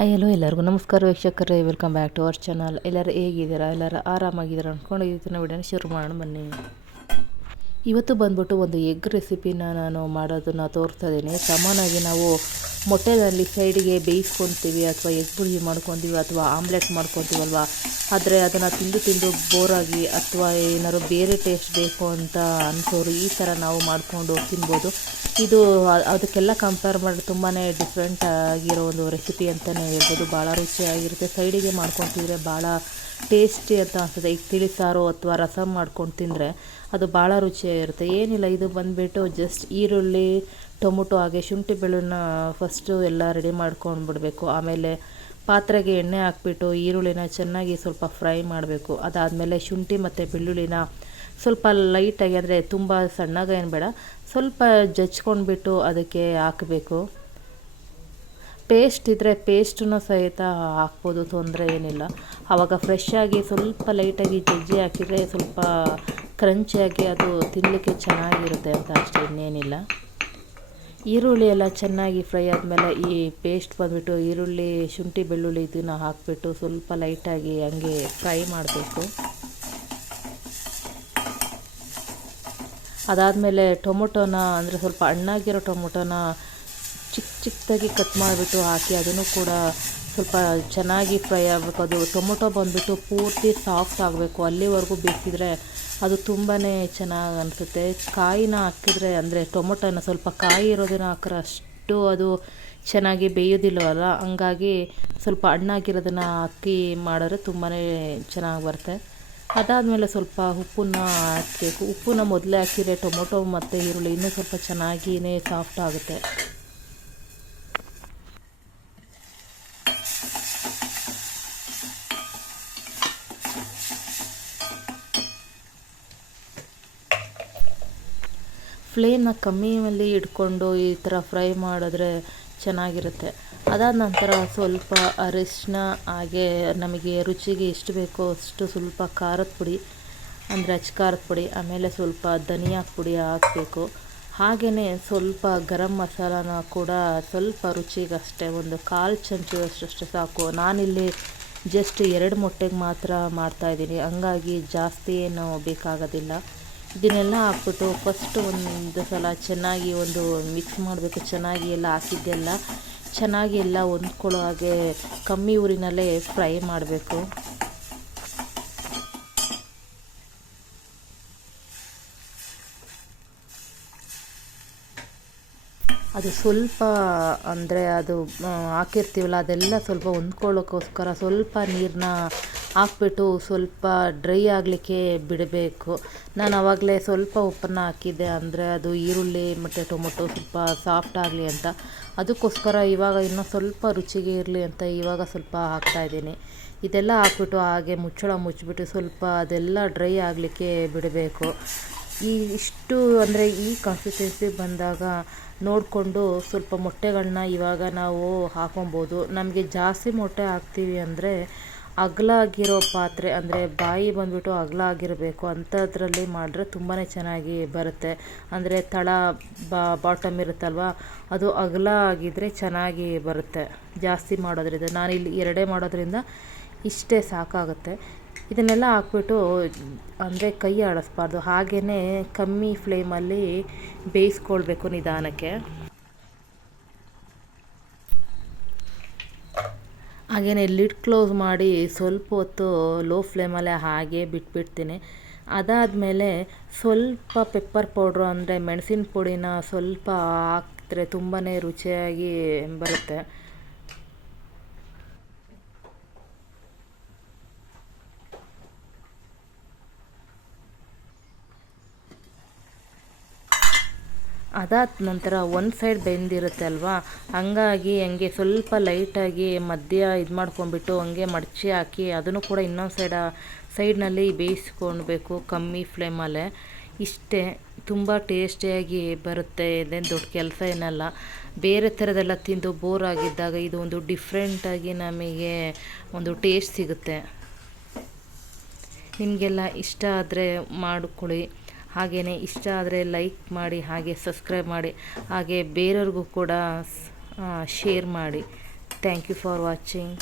Hi hello ಎಲ್ಲರಿಗೂ. ನಮಸ್ಕಾರ ವೀಕ್ಷಕರೇ welcome back to our channel ಎಲ್ಲರೂ ಹೇಗಿದ್ದೀರಾ? ಎಲ್ಲರೂ ಆರಾಮಾಗಿದ್ದೀರಾ ಅಂದ್ಕೊಂಡು ಇವತ್ತಿನ ವಿಡಿಯೋನ ಶುರು ಮಾಡೋಣ ಬನ್ನಿ. ಇವತ್ತು ಬಂದ್ಬಿಟ್ಟು ಒಂದು ಎಗ್ ರೆಸಿಪಿನ ನಾನು ಮಾಡೋದನ್ನು ತೋರಿಸ್ತಾ ಇದ್ದೀನಿ. ಸಾಮಾನಾಗಿ ನಾವು ಮೊಟ್ಟೆನಲ್ಲಿ ಸೈಡಿಗೆ ಬೇಯಿಸ್ಕೊತೀವಿ ಅಥವಾ ಎಗ್ ಬುರ್ಜಿ ಮಾಡ್ಕೊತೀವಿ ಅಥವಾ ಆಮ್ಲೆಟ್ ಮಾಡ್ಕೊತೀವಲ್ವ? ಆದರೆ ಅದನ್ನು ತಿಂದು ತಿಂದು ಬೋರಾಗಿ ಅಥವಾ ಏನಾದ್ರು ಬೇರೆ ಟೇಸ್ಟ್ ಬೇಕು ಅಂತ ಅನ್ಸೋರು ಈ ಥರ ನಾವು ಮಾಡಿಕೊಂಡು ತಿನ್ಬೋದು. ಇದು ಅದಕ್ಕೆಲ್ಲ ಕಂಪೇರ್ ಮಾಡಿ ತುಂಬಾ ಡಿಫ್ರೆಂಟ್ ಆಗಿರೋ ಒಂದು ರೆಸಿಪಿ ಅಂತಲೇ ಹೇಳ್ಬೋದು. ಭಾಳ ರುಚಿಯಾಗಿರುತ್ತೆ. ಸೈಡಿಗೆ ಮಾಡ್ಕೊತಿದ್ರೆ ತಿಂದರೆ ಭಾಳ ಟೇಸ್ಟಿ ಅಂತ ಅನ್ಸುತ್ತೆ. ಈಗ ತಿಳಿಸಾರು ಅಥವಾ ರಸಮ್ ಮಾಡ್ಕೊಂಡು ತಿಂದರೆ ಅದು ಭಾಳ ರುಚಿಯಾಗಿರುತ್ತೆ. ಏನಿಲ್ಲ, ಇದು ಬಂದುಬಿಟ್ಟು ಜಸ್ಟ್ ಈರುಳ್ಳಿ ಟೊಮೊಟೊ ಹಾಗೆ ಶುಂಠಿ ಬೆಳ್ಳುಳ್ಳಿನ ಫಸ್ಟು ಎಲ್ಲ ರೆಡಿ ಮಾಡ್ಕೊಂಡು ಬಿಡಬೇಕು. ಆಮೇಲೆ ಪಾತ್ರೆಗೆ ಎಣ್ಣೆ ಹಾಕ್ಬಿಟ್ಟು ಈರುಳ್ಳಿನ ಚೆನ್ನಾಗಿ ಸ್ವಲ್ಪ ಫ್ರೈ ಮಾಡಬೇಕು. ಅದಾದಮೇಲೆ ಶುಂಠಿ ಮತ್ತು ಬೆಳ್ಳುಳ್ಳಿನ ಸ್ವಲ್ಪ ಲೈಟಾಗಿ ಅಂದರೆ ತುಂಬ ಸಣ್ಣಗೆ ಏನು ಬೇಡ, ಸ್ವಲ್ಪ ಜಚ್ಕೊಂಡ್ಬಿಟ್ಟು ಅದಕ್ಕೆ ಹಾಕಬೇಕು. ಪೇಸ್ಟ್ ಇದ್ದರೆ ಪೇಸ್ಟನ್ನು ಸಹಿತ ಹಾಕ್ಬೋದು, ತೊಂದರೆ ಏನಿಲ್ಲ. ಆವಾಗ ಫ್ರೆಶ್ ಆಗಿ ಸ್ವಲ್ಪ ಲೈಟಾಗಿ ಜಜ್ಜಿ ಹಾಕಿದರೆ ಸ್ವಲ್ಪ ಕ್ರಂಚಿಯಾಗಿ ಅದು ತಿನ್ನಲಿಕ್ಕೆ ಚೆನ್ನಾಗಿರುತ್ತೆ ಅಂತ ಅಷ್ಟೇ, ಇನ್ನೇನಿಲ್ಲ. ಈರುಳ್ಳಿ ಎಲ್ಲ ಚೆನ್ನಾಗಿ ಫ್ರೈ ಆದಮೇಲೆ ಈ ಪೇಸ್ಟ್ ಬಂದುಬಿಟ್ಟು ಈರುಳ್ಳಿ, ಶುಂಠಿ, ಬೆಳ್ಳುಳ್ಳಿ ಇದನ್ನು ಹಾಕಿಬಿಟ್ಟು ಸ್ವಲ್ಪ ಲೈಟಾಗಿ ಹಂಗೆ ಫ್ರೈ ಮಾಡಬೇಕು. ಅದಾದಮೇಲೆ ಟೊಮೊಟೊನ, ಅಂದರೆ ಸ್ವಲ್ಪ ಹಣ್ಣಾಗಿರೋ ಟೊಮೊಟೊನ ಚಿಕ್ಕ ಚಿಕ್ಕದಾಗಿ ಕಟ್ ಮಾಡಿಬಿಟ್ಟು ಹಾಕಿ ಅದನ್ನು ಕೂಡ ಸ್ವಲ್ಪ ಚೆನ್ನಾಗಿ ಫ್ರೈ ಆಗಬೇಕು. ಅದು ಟೊಮೊಟೊ ಬಂದುಬಿಟ್ಟು ಪೂರ್ತಿ ಸಾಫ್ಟ್ ಆಗಬೇಕು. ಅಲ್ಲಿವರೆಗೂ ಬೇಯಿಸಿದರೆ ಅದು ತುಂಬಾ ಚೆನ್ನಾಗಿ ಅನಿಸುತ್ತೆ. ಕಾಯಿನ ಹಾಕಿದ್ರೆ ಅಂದರೆ ಟೊಮೊಟೊನ ಸ್ವಲ್ಪ ಕಾಯಿ ಇರೋದನ್ನ ಹಾಕಿದ್ರೆ ಅಷ್ಟು ಅದು ಚೆನ್ನಾಗಿ ಬೇಯೋದಿಲ್ಲವಲ್ಲ ಹಂಗಾಗಿ ಸ್ವಲ್ಪ ಹಣ್ಣಾಗಿರೋದನ್ನು ಹಾಕಿ ಮಾಡಿದ್ರೆ ತುಂಬಾ ಚೆನ್ನಾಗಿ ಬರುತ್ತೆ. ಅದಾದಮೇಲೆ ಸ್ವಲ್ಪ ಉಪ್ಪನ್ನ ಹಾಕಬೇಕು. ಉಪ್ಪನ್ನ ಮೊದಲೇ ಹಾಕಿದರೆ ಟೊಮೊಟೊ ಮತ್ತು ಈರುಳ್ಳಿ ಇನ್ನೂ ಸ್ವಲ್ಪ ಚೆನ್ನಾಗಿಯೇ ಸಾಫ್ಟ್ ಆಗುತ್ತೆ. ಫ್ಲೇಮ್ನ ಕಮ್ಮಿಯಲ್ಲಿ ಇಟ್ಕೊಂಡು ಈ ಥರ ಫ್ರೈ ಮಾಡಿದ್ರೆ ಚೆನ್ನಾಗಿರುತ್ತೆ. ಅದಾದ ನಂತರ ಸ್ವಲ್ಪ ಅರಿಶಿನ, ಹಾಗೆ ನಮಗೆ ರುಚಿಗೆ ಎಷ್ಟು ಬೇಕೋ ಅಷ್ಟು ಸ್ವಲ್ಪ ಖಾರದ ಪುಡಿ, ಅಂದರೆ ಅಚ್ಚ ಖಾರದ ಪುಡಿ, ಆಮೇಲೆ ಸ್ವಲ್ಪ ಧನಿಯಾ ಪುಡಿ ಹಾಕಬೇಕು. ಹಾಗೆಯೇ ಸ್ವಲ್ಪ ಗರಂ ಮಸಾಲಾನ ಕೂಡ ಸ್ವಲ್ಪ ರುಚಿಗಷ್ಟೇ, ಒಂದು ಕಾಲು ಚಮಚದಷ್ಟು ಸಾಕು. ನಾನಿಲ್ಲಿ ಜಸ್ಟ್ ಎರಡು ಮೊಟ್ಟೆಗೆ ಮಾತ್ರ ಮಾಡ್ತಾಯಿದ್ದೀನಿ ಹಂಗಾಗಿ ಜಾಸ್ತಿ ಏನು ಬೇಕಾಗೋದಿಲ್ಲ. ಇದನ್ನೆಲ್ಲ ಹಾಕ್ಬಿಟ್ಟು ಫಸ್ಟ್ ಒಂದು ಸಲ ಚೆನ್ನಾಗಿ ಒಂದು ಮಿಕ್ಸ್ ಮಾಡಬೇಕು. ಚೆನ್ನಾಗಿ ಎಲ್ಲ ಹಾಕಿದ್ದೆಲ್ಲ, ಚೆನ್ನಾಗಿ ಎಲ್ಲ ಹೊಂದ್ಕೊಳ್ಳೋ ಹಾಗೆ ಕಮ್ಮಿ ಊರಿನಲ್ಲೇ ಫ್ರೈ ಮಾಡಬೇಕು. ಅದು ಸ್ವಲ್ಪ ಅಂದರೆ ಅದು ಹಾಕಿರ್ತೀವಲ್ಲ, ಅದೆಲ್ಲ ಸ್ವಲ್ಪ ಹೊಂದ್ಕೊಳ್ಳೋಕ್ಕೋಸ್ಕರ ಸ್ವಲ್ಪ ನೀರನ್ನ ಹಾಕ್ಬಿಟ್ಟು ಸ್ವಲ್ಪ ಡ್ರೈ ಆಗಲಿಕ್ಕೆ ಬಿಡಬೇಕು. ನಾನು ಆವಾಗಲೇ ಸ್ವಲ್ಪ ಉಪ್ಪನ್ನ ಹಾಕಿದ್ದೆ ಅಂದರೆ ಅದು ಈರುಳ್ಳಿ ಮತ್ತು ಟೊಮೊಟೊ ಸ್ವಲ್ಪ ಸಾಫ್ಟ್ ಆಗಲಿ ಅಂತ. ಅದಕ್ಕೋಸ್ಕರ ಇವಾಗ ಇನ್ನೂ ಸ್ವಲ್ಪ ರುಚಿಗೆ ಇರಲಿ ಅಂತ ಇವಾಗ ಸ್ವಲ್ಪ ಹಾಕ್ತಾಯಿದ್ದೀನಿ ಇದೆಲ್ಲ ಹಾಕ್ಬಿಟ್ಟು ಹಾಗೆ ಮುಚ್ಚಳ ಮುಚ್ಚಿಬಿಟ್ಟು ಸ್ವಲ್ಪ ಅದೆಲ್ಲ ಡ್ರೈ ಆಗಲಿಕ್ಕೆ ಬಿಡಬೇಕು. ಈ ಇಷ್ಟು ಅಂದರೆ ಈ ಕನ್ಸಿಸ್ಟೆನ್ಸಿ ಬಂದಾಗ ನೋಡಿಕೊಂಡು ಸ್ವಲ್ಪ ಮೊಟ್ಟೆಗಳನ್ನ ಇವಾಗ ನಾವು ಹಾಕೊಬೋದು. ನಮಗೆ ಜಾಸ್ತಿ ಮೊಟ್ಟೆ ಹಾಕ್ತೀವಿ ಅಂದರೆ ಅಗಲ ಆಗಿರೋ ಪಾತ್ರೆ ಅಂದರೆ ಬಾಯಿ ಬಂದುಬಿಟ್ಟು ಅಗಲ ಆಗಿರಬೇಕು ಅಂಥದ್ರಲ್ಲಿ ಮಾಡಿದ್ರೆ ತುಂಬಾ ಚೆನ್ನಾಗಿ ಬರುತ್ತೆ. ಅಂದರೆ ತಳ ಬಾಟಮ್ ಇರುತ್ತಲ್ವ, ಅದು ಅಗಲ ಆಗಿದ್ದರೆ ಚೆನ್ನಾಗಿ ಬರುತ್ತೆ. ಜಾಸ್ತಿ ಮಾಡೋದ್ರಿಂದ, ನಾನಿಲ್ಲಿ ಎರಡೇ ಮಾಡೋದ್ರಿಂದ ಇಷ್ಟೇ ಸಾಕಾಗುತ್ತೆ. ಇದನ್ನೆಲ್ಲ ಹಾಕ್ಬಿಟ್ಟು, ಅಂದರೆ ಕೈ ಆಡಿಸ್ಬಾರ್ದು ಹಾಗೆಯೇ ಕಮ್ಮಿ ಫ್ಲೇಮಲ್ಲಿ ಬೇಯಿಸ್ಕೊಳ್ಬೇಕು ನಿಧಾನಕ್ಕೆ. ಹಾಗೆಯೇ ಲಿಡ್ ಕ್ಲೋಸ್ ಮಾಡಿ ಸ್ವಲ್ಪ ಹೊತ್ತು ಲೋ ಫ್ಲೇಮಲ್ಲೇ ಹಾಗೆ ಬಿಟ್ಬಿಡ್ತೀನಿ. ಅದಾದಮೇಲೆ ಸ್ವಲ್ಪ ಪೆಪ್ಪರ್ ಪೌಡ್ರು ಅಂದರೆ ಮೆಣಸಿನ ಪುಡಿನ ಸ್ವಲ್ಪ ಹಾಕಿದ್ರೆ ತುಂಬಾ ರುಚಿಯಾಗಿ ಬರುತ್ತೆ. ಅದಾದ ನಂತರ ಒಂದು ಸೈಡ್ ಬೆಂದಿರುತ್ತೆ ಅಲ್ವಾ? ಹಂಗಾಗಿ ಹಂಗೆ ಸ್ವಲ್ಪ ಲೈಟಾಗಿ ಮಧ್ಯ ಇದು ಮಾಡ್ಕೊಂಡ್ಬಿಟ್ಟು ಹಂಗೆ ಮಡಚಿ ಹಾಕಿ ಅದನ್ನು ಕೂಡ ಇನ್ನೊಂದು ಸೈಡ ಸೈಡ್ನಲ್ಲಿ ಬೇಯಿಸ್ಕೊಳ್ಬೇಕು ಕಮ್ಮಿ ಫ್ಲೇಮಲ್ಲೇ ಇಷ್ಟೇ, ತುಂಬ ಟೇಸ್ಟಿಯಾಗಿ ಬರುತ್ತೆ, ಇದೇನು ದೊಡ್ಡ ಕೆಲಸ ಏನಲ್ಲ. ಬೇರೆ ಥರದೆಲ್ಲ ತಿಂದು ಬೋರ್ ಆಗಿದ್ದಾಗ ಇದು ಒಂದು ಡಿಫ್ರೆಂಟಾಗಿ ನಮಗೆ ಒಂದು ಟೇಸ್ಟ್ ಸಿಗುತ್ತೆ. ನಿಮಗೆಲ್ಲ ಇಷ್ಟ ಆದರೆ ಮಾಡಿಕೊಳ್ಳಿ. ಹಾಗೆಯೇ ಇಷ್ಟ ಆದರೆ ಲೈಕ್ ಮಾಡಿ, ಹಾಗೆ ಸಬ್ಸ್ಕ್ರೈಬ್ ಮಾಡಿ, ಹಾಗೆ ಬೇರೆಯವ್ರಿಗೂ ಕೂಡ ಶೇರ್ ಮಾಡಿ. Thank you for watching